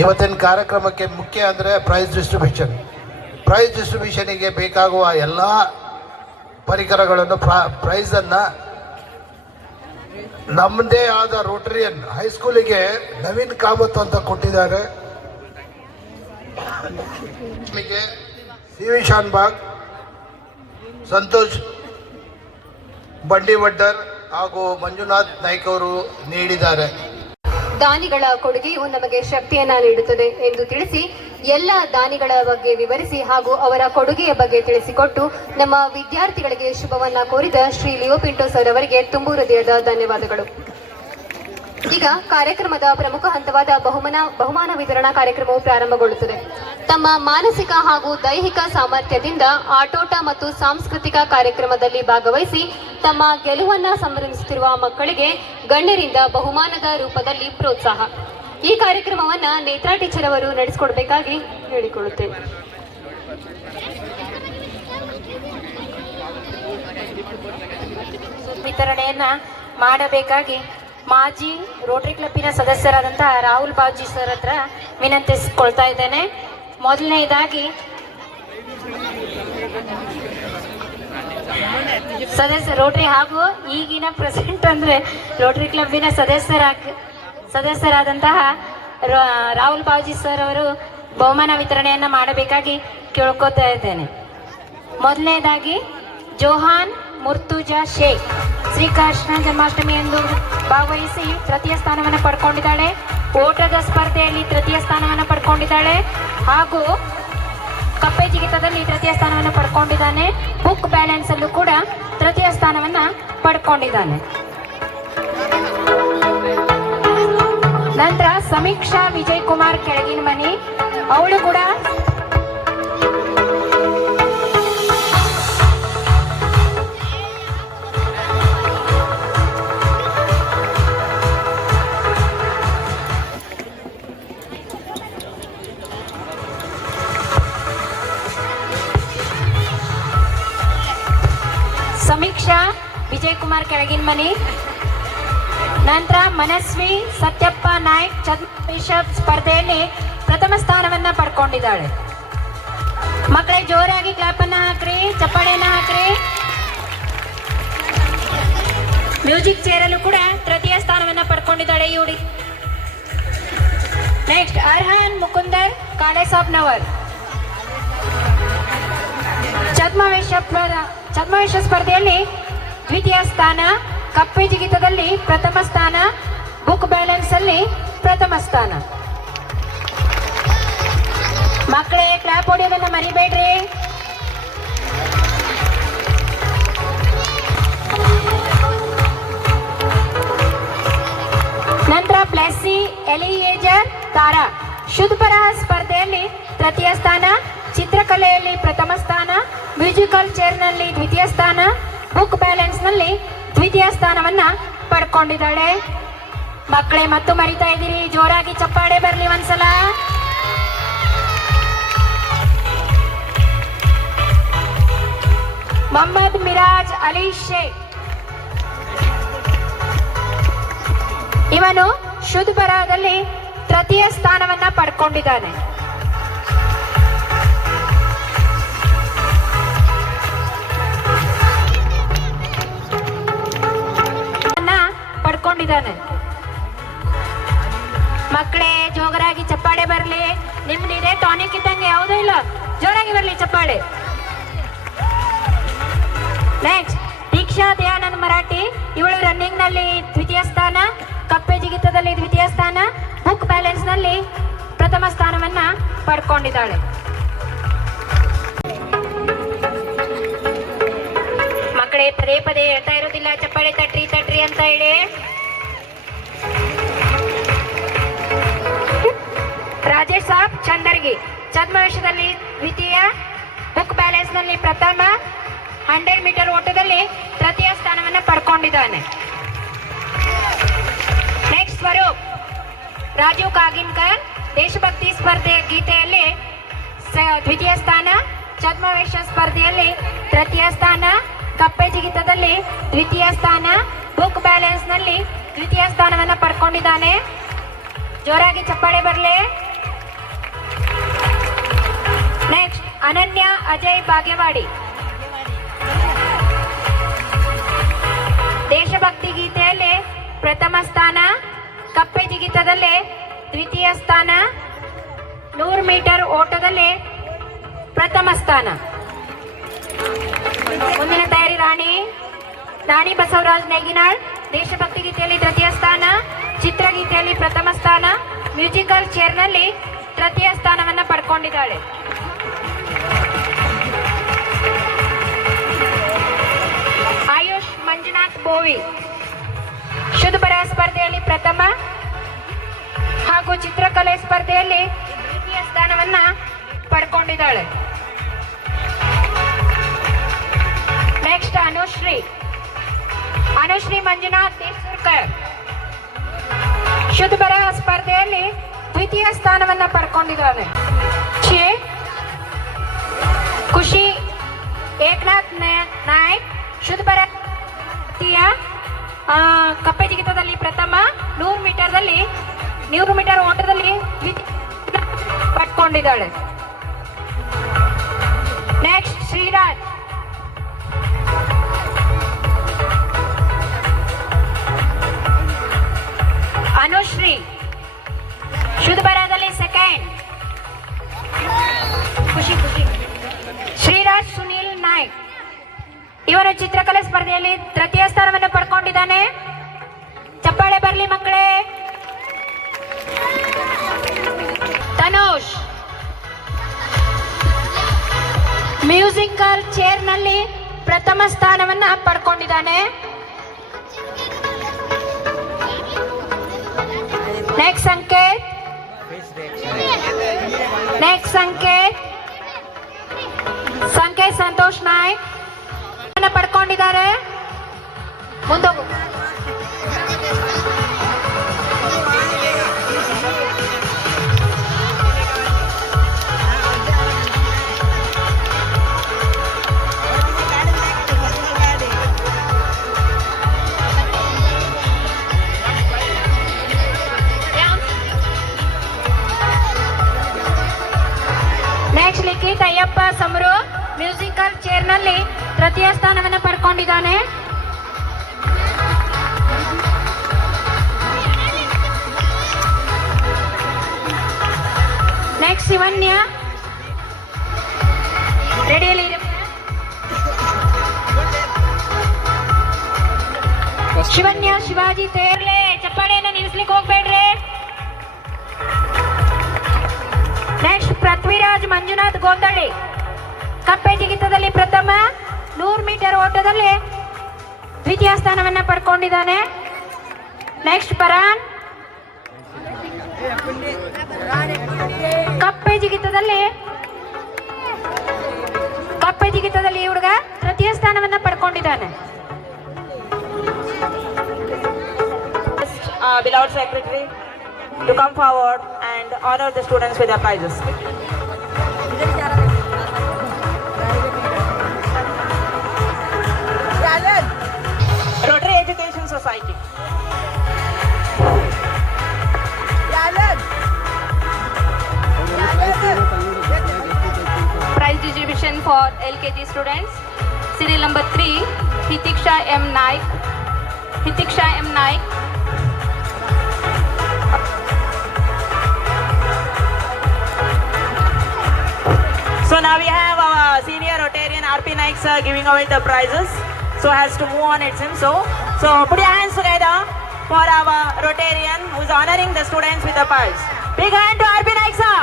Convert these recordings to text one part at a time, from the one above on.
ಇವತ್ತಿನ ಕಾರ್ಯಕ್ರಮಕ್ಕೆ ಮುಖ್ಯ ಅಂದರೆ ಪ್ರೈಸ್ ಡಿಸ್ಟ್ರಿಬ್ಯೂಷನ್. ಪ್ರೈಸ್ ಡಿಸ್ಟ್ರಿಬ್ಯೂಷನಿಗೆ ಬೇಕಾಗುವ ಎಲ್ಲ ಪರಿಕರಗಳನ್ನು ಪ್ರೈಸನ್ನು ನಮ್ಮದೇ ಆದ ರೋಟರಿಯನ್ ಹೈಸ್ಕೂಲಿಗೆ ನವೀನ್ ಕಾಮತ್ ಅಂತ ಕೊಟ್ಟಿದ್ದಾರೆ. ಸಿ ವಿ ಶಾನ್ಬಾಗ್, ಸಂತೋಷ್ ಬಂಡಿವಡ್ಡರ್ ಹಾಗೂ ಮಂಜುನಾಥ್ ನಾಯ್ಕ್ ಅವರು ನೀಡಿದ್ದಾರೆ. ದಾನಿಗಳ ಕೊಡುಗೆಯು ನಮಗೆ ಶಕ್ತಿಯನ್ನ ನೀಡುತ್ತದೆ ಎಂದು ತಿಳಿಸಿ ಎಲ್ಲ ದಾನಿಗಳ ಬಗ್ಗೆ ವಿವರಿಸಿ ಹಾಗೂ ಅವರ ಕೊಡುಗೆಯ ಬಗ್ಗೆ ತಿಳಿಸಿಕೊಟ್ಟು ನಮ್ಮ ವಿದ್ಯಾರ್ಥಿಗಳಿಗೆ ಶುಭವನ್ನ ಕೋರಿದ ಶ್ರೀ ಲಿಯೋ ಪಿಂಟೋ ಸರ್ ಅವರಿಗೆ ತುಂಬು ಹೃದಯದ ಧನ್ಯವಾದಗಳು. ಈಗ ಕಾರ್ಯಕ್ರಮದ ಪ್ರಮುಖ ಹಂತವಾದ ಬಹುಮಾನ ವಿತರಣಾ ಕಾರ್ಯಕ್ರಮವು ಪ್ರಾರಂಭಗೊಳ್ಳುತ್ತದೆ. ತಮ್ಮ ಮಾನಸಿಕ ಹಾಗೂ ದೈಹಿಕ ಸಾಮರ್ಥ್ಯದಿಂದ ಆಟೋಟ ಮತ್ತು ಸಾಂಸ್ಕೃತಿಕ ಕಾರ್ಯಕ್ರಮದಲ್ಲಿ ಭಾಗವಹಿಸಿ ತಮ್ಮ ಗೆಲುವನ್ನ ಸಂಭ್ರಮಿಸುತ್ತಿರುವ ಮಕ್ಕಳಿಗೆ ಗಣ್ಯರಿಂದ ಬಹುಮಾನದ ರೂಪದಲ್ಲಿ ಪ್ರೋತ್ಸಾಹ. ಈ ಕಾರ್ಯಕ್ರಮವನ್ನ ನೇತ್ರಾ ಟೀಚರ್ ಅವರು ನಡೆಸಿಕೊಡ್ಬೇಕಾಗಿ ಹೇಳಿಕೊಳ್ಳುತ್ತೇವೆ. ವಿತರಣೆಯನ್ನ ಮಾಡಬೇಕಾಗಿ ಮಾಜಿ ರೋಟರಿ ಕ್ಲಬ್ಬಿನ ಸದಸ್ಯರಾದಂತಹ ರಾಹುಲ್ ಬಾಜಿ ಸರ್ ಹತ್ರ ವಿನಂತಿಸಿಕೊಳ್ತಾ ಇದ್ದೇನೆ. ಮೊದಲನೇದಾಗಿ ರೋಟರಿ ಹಾಗೂ ಈಗಿನ ಪ್ರೆಸಿಡೆಂಟ್ ಅಂದ್ರೆ ರೋಟರಿ ಕ್ಲಬ್ಬಿನ ಸದಸ್ಯರಾದಂತಹ ರಾಹುಲ್ ಬಾಜಿ ಸರ್ ಅವರು ಬಹುಮಾನ ವಿತರಣೆಯನ್ನ ಮಾಡಬೇಕಾಗಿ ಕೇಳ್ಕೊತಾ ಇದ್ದೇನೆ. ಮೊದಲನೇದಾಗಿ ಜೋಹಾನ್ ಮುರ್ತುಜಾ ಶೇಖ್ ಶ್ರೀಕೃಷ್ಣ ಜನ್ಮಾಷ್ಟಮಿ ಎಂದು ಭಾಗವಹಿಸಿ ತೃತೀಯ ಸ್ಥಾನವನ್ನು ಪಡ್ಕೊಂಡಿದ್ದಾಳೆ. ಓಟದ ಸ್ಪರ್ಧೆಯಲ್ಲಿ ತೃತೀಯ ಸ್ಥಾನವನ್ನು ಪಡ್ಕೊಂಡಿದ್ದಾಳೆ ಹಾಗೂ ಕಪ್ಪೆ ಜಿಗಿತದಲ್ಲಿ ತೃತೀಯ ಸ್ಥಾನವನ್ನು ಪಡ್ಕೊಂಡಿದ್ದಾನೆ. ಬುಕ್ ಬ್ಯಾಲೆನ್ಸ್ ಅಲ್ಲೂ ಕೂಡ ತೃತೀಯ ಸ್ಥಾನವನ್ನು ಪಡ್ಕೊಂಡಿದ್ದಾನೆ. ನಂತರ ಸಮೀಕ್ಷಾ ವಿಜಯ್ ಕುಮಾರ್ ಕೆಳಗಿನ ಮನಿ, ಅವಳು ಕೂಡ ಸಮೀಕ್ಷಾ ವಿಜಯ್ ಕುಮಾರ್ ಕೆಳಗಿನ ಮನಿ. ನಂತರ ಮನಸ್ವಿ ಸತ್ಯಪ್ಪ ನಾಯ್ಕ್ ಛದ್ಮವೇಷ ಸ್ಪರ್ಧೆಯಲ್ಲಿ ಪ್ರಥಮ ಸ್ಥಾನವನ್ನ ಪಡ್ಕೊಂಡಿದ್ದಾಳೆ. ಮಕ್ಕಳೇ ಜೋರಾಗಿ ಕ್ಲಾಪ್ ಅನ್ನ ಹಾಕ್ರಿ, ಚಪ್ಪಾಳೆಯನ್ನ ಹಾಕ್ರಿ. ಮ್ಯೂಸಿಕ್ ಚೇರಲ್ಲೂ ಕೂಡ ತೃತೀಯ ಸ್ಥಾನವನ್ನ ಪಡ್ಕೊಂಡಿದ್ದಾಳೆ ಈ ಹುಡುಗಿ. ನೆಕ್ಸ್ಟ್ ಅರ್ಹಾನ್ ಮುಕುಂದರ್ ಕಾಳೆಸಾಬ್ನವರ್ ಛದ್ಮವೇಷ ಸ್ಪರ್ಧೆಯಲ್ಲಿ ದ್ವಿತೀಯ ಸ್ಥಾನ, ಕಪ್ಪೆ ಜಿಗಿತದಲ್ಲಿ ಪ್ರಥಮ ಸ್ಥಾನ, ಬುಕ್ ಬ್ಯಾಲೆನ್ಸ್ ಅಲ್ಲಿ ಪ್ರಥಮ ಸ್ಥಾನ. ಮಕ್ಕಳೇ ಕ್ಲಾಪ್ ಹೊಡೆಯೋದನ್ನ ಮರಿಬೇಡ್ರಿ. ನಂತರ ಬ್ಲೆಸ್ಸಿ ಎಲಿಯೇಜರ್ ತಾರಾ ಶುದ್ಧ ಬರಹ ಸ್ಪರ್ಧೆಯಲ್ಲಿ ತೃತೀಯ ಸ್ಥಾನ, ಚಿತ್ರಕಲೆಯಲ್ಲಿ ಪ್ರಥಮ ಸ್ಥಾನ, ಮ್ಯೂಸಿಕಲ್ ಚೇರ್ನಲ್ಲಿ ದ್ವಿತೀಯ ಸ್ಥಾನ, ಬುಕ್ ಬ್ಯಾಲೆನ್ಸ್ ನಲ್ಲಿ ದ್ವಿತೀಯ ಸ್ಥಾನವನ್ನ ಪಡ್ಕೊಂಡಿದ್ದಾಳೆ. ಮಕ್ಕಳೇ ಮತ್ತು ಮರಿತಾ ಇದ್ದೀರಿ, ಜೋರಾಗಿ ಚಪ್ಪಾಳೆ ಬರಲಿ ಒಂದ್ಸಲ. ಮೊಹಮ್ಮದ್ ಮಿರಾಜ್ ಅಲಿ ಶೇಖ್ ಇವನು ಶುದ್ಧ ಬರಹದಲ್ಲಿ ತೃತೀಯ ಸ್ಥಾನವನ್ನ ಪಡ್ಕೊಂಡಿದ್ದಾನೆ. ಪಡ್ಕೊಂಡಿದ್ದಾನೆ. ಮಕ್ಕಳೇ ಜೋರಾಗಿ ಚಪ್ಪಾಳೆ ಬರಲಿ. ನಿಮ್ದಿದೆ ಟಾನಿಕ್ ಇದ್ದಂಗೆ ಯಾವುದೂ ಇಲ್ಲ, ಜೋರಾಗಿ ಬರಲಿ ಚಪ್ಪಾಳೆ. ನೆಕ್ಸ್ಟ್ ದೀಕ್ಷಾ ದಯಾನಂದ್ ಮರಾಠಿ, ಇವಳು ರನ್ನಿಂಗ್ ನಲ್ಲಿ ದ್ವಿತೀಯ ಸ್ಥಾನ, ಕಪ್ಪೆ ಜಿಗಿತದಲ್ಲಿ ದ್ವಿತೀಯ ಸ್ಥಾನ, ಬುಕ್ ಬ್ಯಾಲೆನ್ಸ್ ನಲ್ಲಿ ಪ್ರಥಮ ಸ್ಥಾನವನ್ನ ಪಡ್ಕೊಂಡಿದ್ದಾಳೆ. ಮಕ್ಕಳೇ ಪದೇ ಪದೇ ಹೇಳ್ತಾ ಇರೋದಿಲ್ಲ, ಚಪ್ಪಾಳೆ ತಟ್ರಿ ತಟ್ರಿ ಅಂತ ಹೇಳಿ. ರಾಜೇಶ್ ಸಾಬ್ ಚಂದರ್ಗಿ ಛದ್ಮವೇಷದಲ್ಲಿ ದ್ವಿತೀಯ, ಬುಕ್ ಬ್ಯಾಲೆನ್ಸ್ ನಲ್ಲಿ ಪ್ರಥಮ, 100 ಮೀಟರ್ ಓಟದಲ್ಲಿ ತೃತೀಯ ಸ್ಥಾನವನ್ನು ಪಡ್ಕೊಂಡಿದ್ದಾನೆ. ನೆಕ್ಸ್ಟ್ ಸ್ವರೂಪ್ ರಾಜೀವ್ ಕಾಗಿನ್ಕರ್ ದೇಶಭಕ್ತಿ ಸ್ಪರ್ಧೆ ಗೀತೆಯಲ್ಲಿ ದ್ವಿತೀಯ ಸ್ಥಾನ, ಛದ್ಮವೇಷ ಸ್ಪರ್ಧೆಯಲ್ಲಿ ತೃತೀಯ ಸ್ಥಾನ, ಕಪ್ಪೆ ಜಿಗಿತದಲ್ಲಿ ದ್ವಿತೀಯ ಸ್ಥಾನ, ಬುಕ್ ಬ್ಯಾಲೆನ್ಸ್ ನಲ್ಲಿ ದ್ವಿತೀಯ ಸ್ಥಾನವನ್ನು ಪಡ್ಕೊಂಡಿದ್ದಾನೆ. ಜೋರಾಗಿ ಚಪ್ಪಾಳೆ ಬರಲಿ. ನೆಕ್ಸ್ಟ್ ಅನನ್ಯ ಅಜಯ್ ಭಾಗ್ಯವಾಡಿ. ದೇಶಭಕ್ತಿ ಗೀತೆಯಲ್ಲಿ ಪ್ರಥಮ ಸ್ಥಾನ, ಕಪ್ಪೆ ಜಿಗಿತದಲ್ಲಿ ದ್ವಿತೀಯ ಸ್ಥಾನ, 100 ಮೀಟರ್ ಓಟದಲ್ಲಿ ಪ್ರಥಮ ಸ್ಥಾನ. ಮುಂದಿನ ತಯಾರಿ ರಾಣಿ ಬಸವರಾಜ್ ನೆಗಿನಾಳ್. ದೇಶಭಕ್ತಿ ಗೀತೆಯಲ್ಲಿ ತೃತೀಯ ಸ್ಥಾನ, ಚಿತ್ರಗೀತೆಯಲ್ಲಿ ಪ್ರಥಮ ಸ್ಥಾನ, ಮ್ಯೂಸಿಕಲ್ ಚೇರ್ನಲ್ಲಿ ತೃತೀಯ ಸ್ಥಾನವನ್ನು ಪಡ್ಕೊಂಡಿದ್ದಾಳೆ. ಆಯುಷ್ ಮಂಜುನಾಥ್ ಬೋವಿ ಶುದ್ಧ ಬರಹ ಸ್ಪರ್ಧೆಯಲ್ಲಿ ಪ್ರಥಮ ಹಾಗೂ ಚಿತ್ರಕಲೆ ಸ್ಪರ್ಧೆಯಲ್ಲಿ ದ್ವಿತೀಯ ಸ್ಥಾನವನ್ನ ಪಡ್ಕೊಂಡಿದ್ದಾಳೆ. ನೆಕ್ಸ್ಟ್ ಅನುಶ್ರೀ ಮಂಜುನಾಥ್ ದೇಶೂರ್ಕರ್ ಶುದ್ಧ ಬರಹ ಸ್ಪರ್ಧೆಯಲ್ಲಿ ದ್ವಿತೀಯ ಸ್ಥಾನವನ್ನ ಪಡ್ಕೊಂಡಿದ್ದಾಳೆ. ಖುಷಿ ಏಕನಾಥ್ ನಾಯ್ಕ್ ಶುದ್ಧ ಬರಹ ಕಪ್ಪೆ ಜಿಗಿತದಲ್ಲಿ ಪ್ರಥಮ, 100 ಮೀಟರ್ ಓಟದಲ್ಲಿ ಪಡ್ಕೊಂಡಿದ್ದಾಳೆ. ನೆಕ್ಸ್ಟ್ ಶ್ರೀರಾಜ್ ಅನುಶ್ರೀ ಶುದ್ಧ ಬರಹದಲ್ಲಿ ಸೆಕೆಂಡ್. ಖುಷಿ ಶ್ರೀರಾಜ್ ಸುನೀಲ್ ನಾಯ್ಕ್ ಇವನು ಚಿತ್ರಕಲೆ ಸ್ಪರ್ಧೆಯಲ್ಲಿ ತೃತೀಯ ಸ್ಥಾನವನ್ನು ಪಡ್ಕೊಂಡಿದ್ದಾನೆ. ಚಪ್ಪಾಳೆ ಬರಲಿ ಮಕ್ಕಳೇ. ತನುಷ್ ಮ್ಯೂಸಿಕಲ್ ಚೇರ್ನಲ್ಲಿ ಪ್ರಥಮ ಸ್ಥಾನವನ್ನ ಪಡ್ಕೊಂಡಿದ್ದಾನೆ. ನೆಕ್ಸ್ಟ್ ಸಂಕೇತ್ ಸಂತೋಷ್ ನಾಯ್ಕ್ ಪಡ್ಕೊಂಡಿದ್ದಾರೆ. ಮುಂದೋಗು. ನೆಕ್ಸ್ಟ್ ಲಿಖಿತ್ ಅಯ್ಯಪ್ಪ ಸಮರು ಮ್ಯೂಸಿಕಲ್ ಚೇರ್ನಲ್ಲಿ ತೃತೀಯ ಸ್ಥಾನವನ್ನು ಪಡ್ಕೊಂಡಿದ್ದಾನೆ. ನೆಕ್ಸ್ಟ್ ಶಿವನ್ಯ ರೆಡಿಯಲ್ಲಿ ಶಿವನ್ಯ ಶಿವಾಜಿ ತೇರ್ಲೆ. ಚಪ್ಪಾಳೆಯನ್ನು ನಿಲ್ಲಿಸ್ಲಿಕ್ಕೆ ಹೋಗ್ಬೇಡ್ರಿ. ನೆಕ್ಸ್ಟ್ ಪೃಥ್ವಿರಾಜ್ ಮಂಜುನಾಥ್ ಗೋಂದಳ್ಳಿ ಕಪ್ಪೆ ಜಿಗಿತದಲ್ಲಿ ಪ್ರಥಮ, 100 ಮೀಟರ್ ಓಟದಲ್ಲಿ ದ್ವಿತೀಯ ಸ್ಥಾನವನ್ನ ಪಡ್ಕೊಂಡಿದ್ದಾನೆ. ನೆಕ್ಸ್ಟ್ ಪರಾನ್ ಕಪ್ಪೆ ಜಿಗಿತದಲ್ಲಿ ಹುಡುಗ ತೃತೀಯ ಸ್ಥಾನವನ್ನ ಪಡ್ಕೊಂಡಿದ್ದಾನೆ. Beloved secretary to come forward and honor the students with their prizes. Rotary Education Society. Prize distribution for LKG students. Serial number 3, Hitiksha M. Naik. So now we have our senior Rotarian RP Naik sir giving away the prizes. So has to move on, it seems so. So put your hands together for our Rotarian who is honoring the students with the prize. Big hand to RP Naik sir.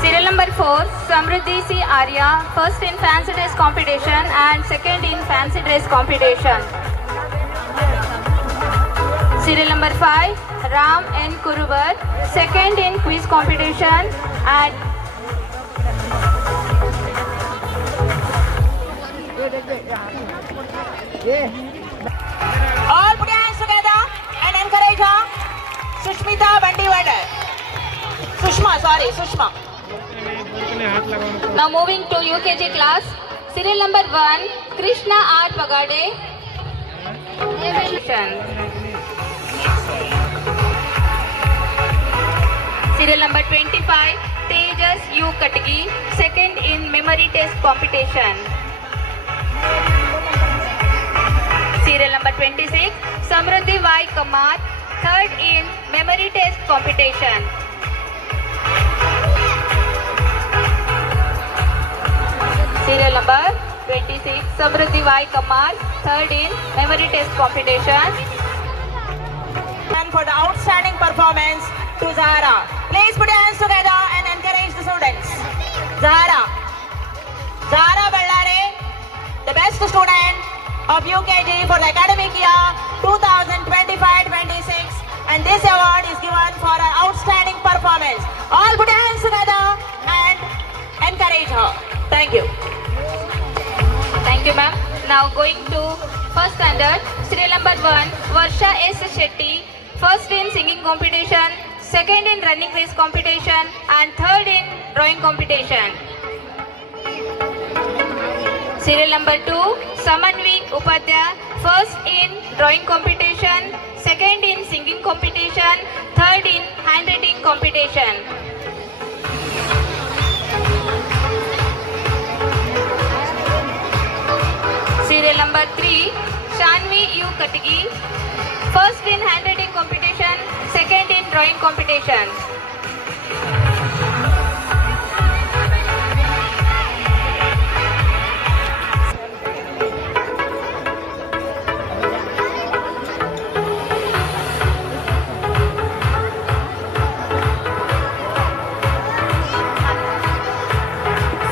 Serial number 4, Samriddhi C. Arya, first in fancy dress competition and second in fancy dress competition. Serial number 5, Ram N. Kurubar, second in quiz competition and All put your hands together and encourage her. Sushmita Bandiwader. Sushma. now moving to UKG class. Serial number 1, Krishna R. Pagade. Serial number 25, Tejas U. Katgi, second in memory test competition. Serial number 26, Samruddhi Y. Kamar, third in memory test competition. Serial number 26, Samruddhi Y. Kamar, third in memory test competition. And for the outstanding performance to Zahara. Please put your hands together and encourage the students. Zahara Ballare, the best student of UKG for the academic year 2025-26, and this award is given for her outstanding performance. All put your hands together and encourage her. Thank you. Thank you, ma'am. Now going to first standard, serial number 1, Varsha S. Shetty, first in singing competition, second in running race competition, and third in drawing competition. Serial number 2, Samanvi Upadhyay, first in drawing competition, second in singing competition, third in handwriting competition. Serial number 3, Shanvi U. Katgi, first in handwriting competition, second in drawing competition.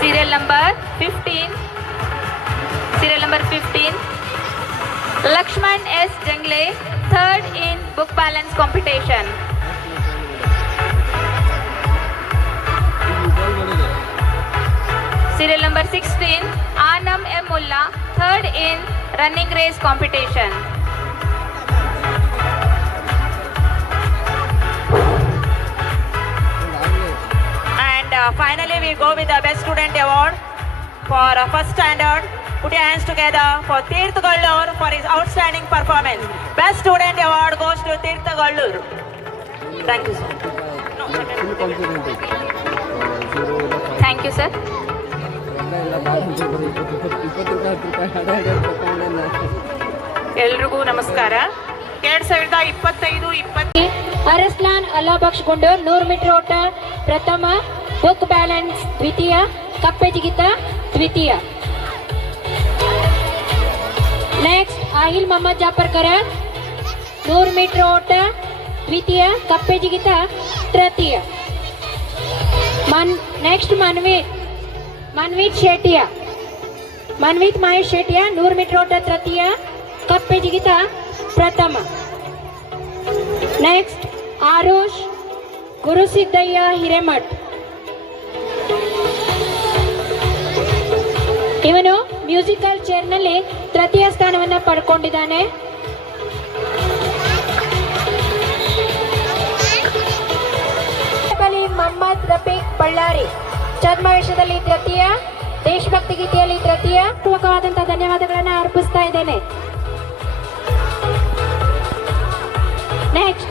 Serial number 15, Lakshman S. Jangle, third in book balance competition. Serial number 16, Anam M. Mulla, third in running race competition. And finally we go with the best student award for first standard. Put your hands together for Tirth Gallur for his outstanding performance. Best student award goes to Tirth Gallur. Thank you, sir. Thank you, sir. ಎಲ್ರಿಗೂ ನಮಸ್ಕಾರ. 2025-20 ಅರಸ್ಲಾನ್ ಅಲ್ಲಾ ಬಕ್ಷಗೊಂಡು 100 metre ಓಟ ಪ್ರಥಮ, book balance ದ್ವಿತೀಯ, ಕಪ್ಪೆ ಜಿಗಿತ ದ್ವಿತೀಯ. Next ಆಹಿಲ್ Mohammed Jafar ಕರತ್ 100 metre ಓಟ ದ್ವಿತೀಯ, ಕಪ್ಪೆ ಜಿಗಿತ ತೃತೀಯ. ನೆಕ್ಸ್ಟ್ ಮನ್ವೀತ್ ಮಹೇಶ್ ಶೇಟಿಯಾ 100 ಮೀಟರ್ ಓಟ ತೃತೀಯ, ಕಪ್ಪೆ ಜಿಗಿತ ಪ್ರಥಮ. ನೆಕ್ಸ್ಟ್ ಆರುಷ್ ಗುರುಸಿದ್ದಯ್ಯ ಹಿರೇಮಠ್, ಇವನು ಮ್ಯೂಸಿಕಲ್ ಚೇರ್ ನಲ್ಲಿ ತೃತೀಯ ಸ್ಥಾನವನ್ನು ಪಡ್ಕೊಂಡಿದ್ದಾನೆ. ಮೊಹಮ್ಮದ್ ರಫೀಕ್ ಬಳ್ಳಾರಿ ಛದ್ಮವೇಷದಲ್ಲಿ ತೃತೀಯ, ದೇಶಭಕ್ತಿ ಗೀತೆಯಲ್ಲಿ ತೃತೀಯ. ಪೂರ್ವಕವಾದಂತಹ ಧನ್ಯವಾದಗಳನ್ನು ಅರ್ಪಿಸ್ತಾ ಇದ್ದೇನೆ. ನೆಕ್ಸ್ಟ್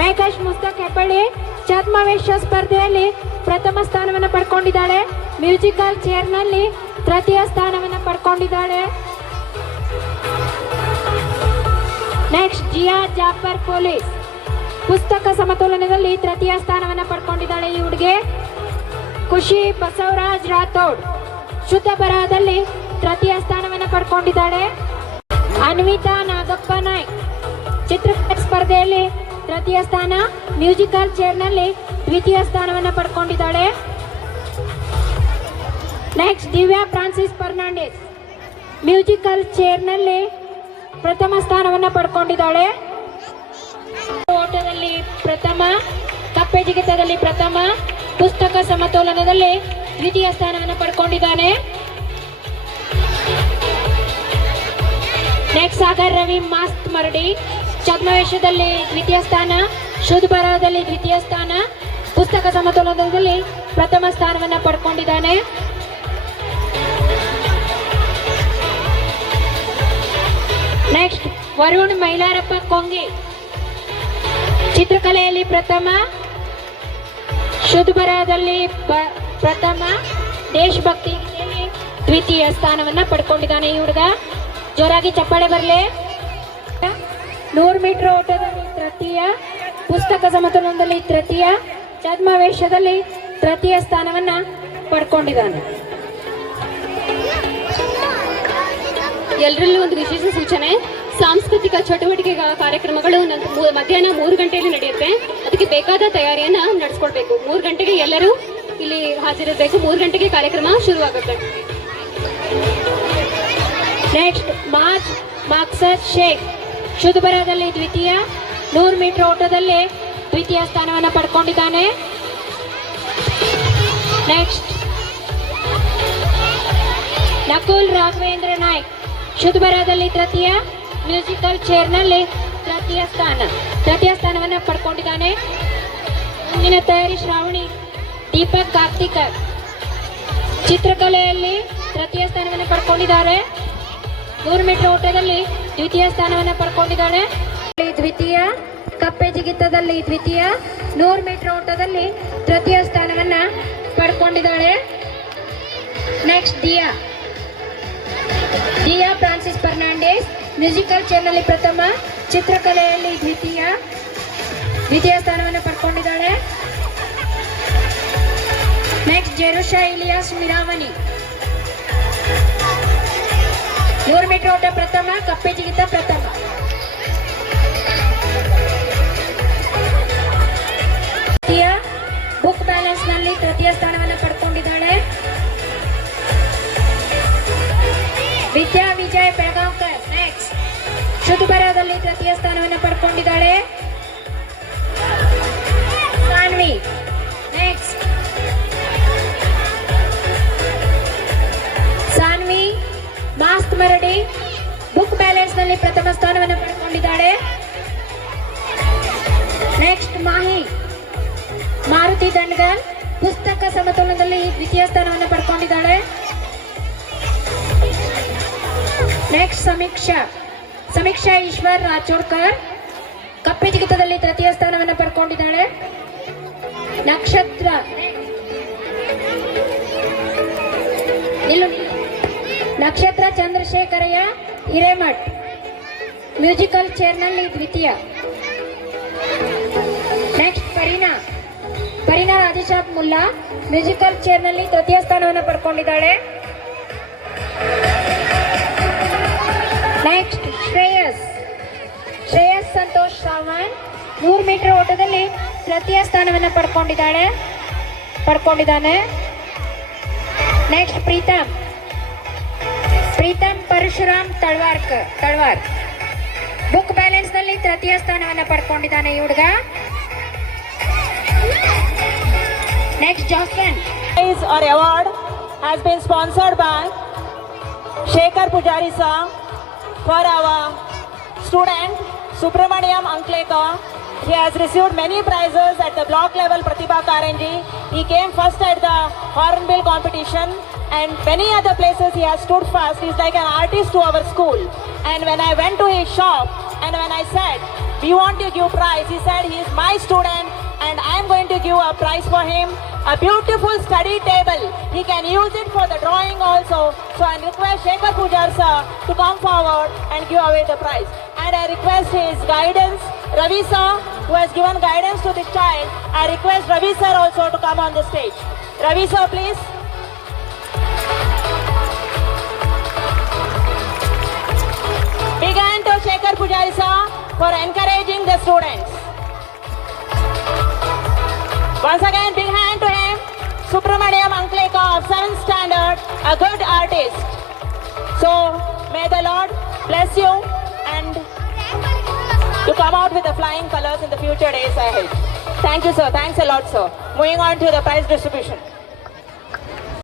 ಮೇಘಾಶ್ ಮುಸ್ತಕ್ ಹೆಬ್ಬಳ್ಳಿ ಛದ್ಮವೇಷ ಸ್ಪರ್ಧೆಯಲ್ಲಿ ಪ್ರಥಮ ಸ್ಥಾನವನ್ನು ಪಡ್ಕೊಂಡಿದ್ದಾಳೆ. ಮ್ಯೂಸಿಕಲ್ ಚೇರ್ ನಲ್ಲಿ ತೃತೀಯ ಸ್ಥಾನವನ್ನು ಪಡ್ಕೊಂಡಿದ್ದಾಳೆ. ನೆಕ್ಸ್ಟ್ ಜಿಯಾ ಜಾಫರ್ ಪೊಲೀಸ್ ಪುಸ್ತಕ ಸಮತೋಲನದಲ್ಲಿ ತೃತೀಯ ಸ್ಥಾನವನ್ನು ಪಡ್ಕೊಂಡಿದ್ದಾಳೆ ಈ ಹುಡುಗಿ. ಖುಷಿ ಬಸವರಾಜ್ ರಾಥೋಡ್ ಶುದ್ಧ ಬರಹದಲ್ಲಿ ತೃತೀಯ ಸ್ಥಾನವನ್ನು ಪಡ್ಕೊಂಡಿದ್ದಾಳೆ. ಅನ್ವಿತಾ ನಾಗಪ್ಪ ನಾಯ್ಕ್ ಚಿತ್ರಕಲೆ ಸ್ಪರ್ಧೆಯಲ್ಲಿ ತೃತೀಯ ಸ್ಥಾನ, ಮ್ಯೂಸಿಕಲ್ ಚೇರ್ ನಲ್ಲಿ ದ್ವಿತೀಯ ಸ್ಥಾನವನ್ನು ಪಡ್ಕೊಂಡಿದ್ದಾಳೆ. Next Divya Francis Fernandes musical chair ನಲ್ಲಿ ಪ್ರಥಮ ಸ್ಥಾನವನ್ನು ಪಡ್ಕೊಂಡಿದ್ದಾಳೆ. ಓಟದಲ್ಲಿ ಪ್ರಥಮ, ಕಪ್ಪೆ ಜಿಗಿತದಲ್ಲಿ ಪ್ರಥಮ, ಪುಸ್ತಕ ಸಮತೋಲನದಲ್ಲಿ ದ್ವಿತೀಯ ಸ್ಥಾನವನ್ನು ಪಡ್ಕೊಂಡಿದ್ದಾನೆ. ನೆಕ್ಸ್ಟ್ ಸಾಗರ್ ರವಿ ಮಾಸ್ತ್ ಮರಡಿ ಛದ್ಮವೇಷದಲ್ಲಿ ದ್ವಿತೀಯ ಸ್ಥಾನ, ಶುದ್ಧ ಬರಹದಲ್ಲಿ ದ್ವಿತೀಯ ಸ್ಥಾನ, ಪುಸ್ತಕ ಸಮತೋಲನದಲ್ಲಿ ಪ್ರಥಮ ಸ್ಥಾನವನ್ನು ಪಡ್ಕೊಂಡಿದ್ದಾನೆ. ನೆಕ್ಸ್ಟ್ ವರುಣ್ ಮೈಲಾರಪ್ಪ ಕೊಂಗಿ, ಚಿತ್ರಕಲೆಯಲ್ಲಿ ಪ್ರಥಮ, ಶುದ್ಧ ಬರಹದಲ್ಲಿ ಪ್ರಥಮ, ದೇಶಭಕ್ತಿ ಗೀತೆಯಲ್ಲಿ ದ್ವಿತೀಯ ಸ್ಥಾನವನ್ನ ಪಡ್ಕೊಂಡಿದ್ದಾನೆ ಈ ಹುಡುಗ. ಜೋರಾಗಿ ಚಪ್ಪಾಳೆ ಬರಲಿ. 100 ಮೀಟರ್ ಓಟದಲ್ಲಿ ತೃತೀಯ, ಪುಸ್ತಕ ಸಮತೋಲನದಲ್ಲಿ ತೃತೀಯ, ಛದ್ಮವೇಷದಲ್ಲಿ ತೃತೀಯ ಸ್ಥಾನವನ್ನ ಪಡ್ಕೊಂಡಿದ್ದಾನೆ. ಎಲ್ಲರಲ್ಲೂ ಒಂದು ವಿಶೇಷ ಸೂಚನೆ, ಸಾಂಸ್ಕೃತಿಕ ಚಟುವಟಿಕೆಗಳ ಕಾರ್ಯಕ್ರಮಗಳು ಮಧ್ಯಾಹ್ನ 3 ಗಂಟೆಯಲ್ಲಿ ನಡೆಯುತ್ತೆ. ಅದಕ್ಕೆ ಬೇಕಾದ ತಯಾರಿಯನ್ನ ನಡೆಸ್ಕೊಳ್ಬೇಕು. 3 ಗಂಟೆಗೆ ಎಲ್ಲರೂ ಇಲ್ಲಿ ಹಾಜರಿರಬೇಕು. 3 ಗಂಟೆಗೆ ಕಾರ್ಯಕ್ರಮ ಶುರುವಾಗುತ್ತೆ. ನೆಕ್ಸ್ಟ್ ಮಕ್ಸದ್ ಶೇಖ್, ಶುದ್ಧ ಬರಹದಲ್ಲಿ ದ್ವಿತೀಯ, 100 ಮೀಟರ್ ಓಟದಲ್ಲಿ ದ್ವಿತೀಯ ಸ್ಥಾನವನ್ನು ಪಡ್ಕೊಂಡಿದ್ದಾನೆ. ನೆಕ್ಸ್ಟ್ ನಕುಲ್ ರಾಘವೇಂದ್ರ ನಾಯ್ಕ್, ಶುದ್ಧ ಬರಹದಲ್ಲಿ ತೃತೀಯ, ಮ್ಯೂಸಿಕಲ್ ಚೇರ್ನಲ್ಲಿ ತೃತೀಯ ಸ್ಥಾನವನ್ನು ಪಡ್ಕೊಂಡಿದ್ದಾನೆ. ಮುಂದಿನ ತಯಾರಿ ಶ್ರಾವಣಿ ದೀಪಕ್ ಕಾರ್ತಿಕರ್, ಚಿತ್ರಕಲೆಯಲ್ಲಿ ತೃತೀಯ ಸ್ಥಾನವನ್ನು ಪಡ್ಕೊಂಡಿದ್ದಾರೆ. 100 ಮೀಟರ್ ಓಟದಲ್ಲಿ ದ್ವಿತೀಯ ಸ್ಥಾನವನ್ನು ಪಡ್ಕೊಂಡಿದ್ದಾಳೆ. ದ್ವಿತೀಯ, ಕಪ್ಪೆ ಜಿಗಿತದಲ್ಲಿ ದ್ವಿತೀಯ, 100 ಮೀಟರ್ ಓಟದಲ್ಲಿ ತೃತೀಯ ಸ್ಥಾನವನ್ನ ಪಡ್ಕೊಂಡಿದ್ದಾಳೆ. ನೆಕ್ಸ್ಟ್ ದಿಯಾ ಫ್ರಾನ್ಸಿಸ್ ಫರ್ನಾಂಡಿಸ್, ಮ್ಯೂಸಿಕಲ್ ಚೇರ್ನಲ್ಲಿ ಪ್ರಥಮ, ಚಿತ್ರಕಲೆಯಲ್ಲಿ ದ್ವಿತೀಯ ಸ್ಥಾನವನ್ನು ಪಡ್ಕೊಂಡಿದ್ದಾಳೆ. ನೆಕ್ಸ್ಟ್ ಜೆರುಷಾ ಇಲಿಯಾಸ್ ಮಿರಾಮನಿ, 100 ಮೀಟರ್ ಓಟ ಪ್ರಥಮ, ಕಪ್ಪೆ ಜಿಗಿತ ಪ್ರಥಮ. ಬುಕ್ ಬ್ಯಾಲೆನ್ಸ್ ನಲ್ಲಿ ತೃತೀಯ ಸ್ಥಾನವನ್ನು ಪಡ್ಕೊಂಡಿದ್ದಾಳೆ. ವಿದ್ಯಾ ವಿಜಯ್ ಬೆಳಗಾಂಕರ್, ನೆಕ್ಸ್ಟ್ ಶುದ್ಧ ಬರಹದಲ್ಲಿ ತೃತೀಯ ಸ್ಥಾನವನ್ನು ಪಡ್ಕೊಂಡಿದ್ದಾಳೆ. ಸಾನ್ವಿ, ನೆಕ್ಸ್ಟ್ ಮಾಸ್ಕ್ ಮರಡಿ, ಬುಕ್ ಬ್ಯಾಲೆನ್ಸ್ ನಲ್ಲಿ ಪ್ರಥಮ ಸ್ಥಾನವನ್ನು ಪಡ್ಕೊಂಡಿದ್ದಾಳೆ. ನೆಕ್ಸ್ಟ್ ಮಾರುತಿ ದಂಡಗಲ್, ಪುಸ್ತಕ ಸಮತೋಲನದಲ್ಲಿ ದ್ವಿತೀಯ ಸ್ಥಾನವನ್ನು ಪಡ್ಕೊಂಡಿದ್ದಾಳೆ. ನೆಕ್ಸ್ಟ್ ಸಮೀಕ್ಷಾ ಈಶ್ವರ್ ರಾಚೋಡ್ಕರ್, ಕಪ್ಪೆ ಜಿಗಿತದಲ್ಲಿ ತೃತೀಯ ಸ್ಥಾನವನ್ನು ಪಡ್ಕೊಂಡಿದ್ದಾಳೆ. ನಕ್ಷತ್ರ ಚಂದ್ರಶೇಖರಯ್ಯ ಹಿರೇಮಠ್, ಮ್ಯೂಸಿಕಲ್ ಚೇರ್ನಲ್ಲಿ ದ್ವಿತೀಯ. ನೆಕ್ಸ್ಟ್ ಪರಿನಾ ರಾಜೇಶಾಬ್ ಮುಲ್ಲಾ, ಮ್ಯೂಸಿಕಲ್ ಚೇರ್ನಲ್ಲಿ ತೃತೀಯ ಸ್ಥಾನವನ್ನು ಪಡ್ಕೊಂಡಿದ್ದಾಳೆ. ನೆಕ್ಸ್ಟ್ ಶ್ರೇಯಸ್ ಸಂತೋಷ್ ಸಾವಂತ್, 100 ಮೀಟರ್ ಓಟದಲ್ಲಿ ತೃತೀಯ ಸ್ಥಾನವನ್ನು ಪಡ್ಕೊಂಡಿದ್ದಾನೆ. Next Pritam Parashuram Talwar, book balance ನಲ್ಲಿ ತೃತೀಯ ಸ್ಥಾನವನ್ನು ಪಡ್ಕೊಂಡಿದ್ದಾನೆ ಈ ಹುಡುಗ. Next Jaslan. Prize or award has been sponsored by Shekhar Pujari sir for our student Subramaniam Anklekar. He has received many prizes at the block level Pratibha Karanji. He came first at the Hornbill competition and many other places he has stood fast. He's like an artist to our school. And when I went to his shop and when I said, we want to give prize, he said he is my student and I am going to give a prize for him. A beautiful study table. He can use it for the drawing also. So I request Shekhar Pujar sir to come forward and give away the prize. And I request his guidance, Ravi sir, who has given guidance to this child. I request Ravi sir also to come on the stage. Ravi sir, please. Big hand to Shekhar Pujari sir for encouraging the students. Once again, big hand to him. Subramaniam Anklekar of 7th standard, a good artist. So, may the Lord bless you and to come out with the flying colors in the future days ahead. Thank you, sir. Thanks a lot, sir. Moving on to the prize distribution.